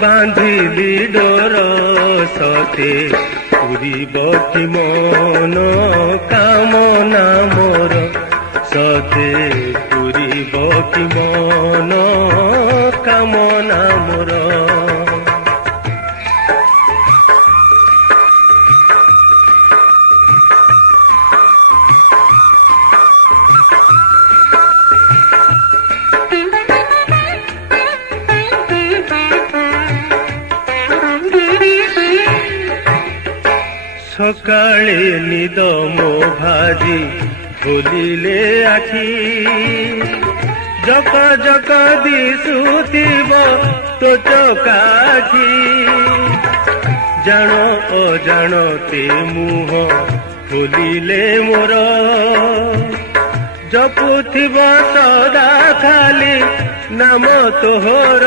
बांधिली door सते पूरीब कि मन कामना मोर सते पूरीब कि मन कामना मोर सकाळे निद मो भाजी खोलिले आखि जक जक दिसुथिब तो चकाखि जान अजानते मुह खोलिले मोर जपुथिब सदा खाली नाम तोहर।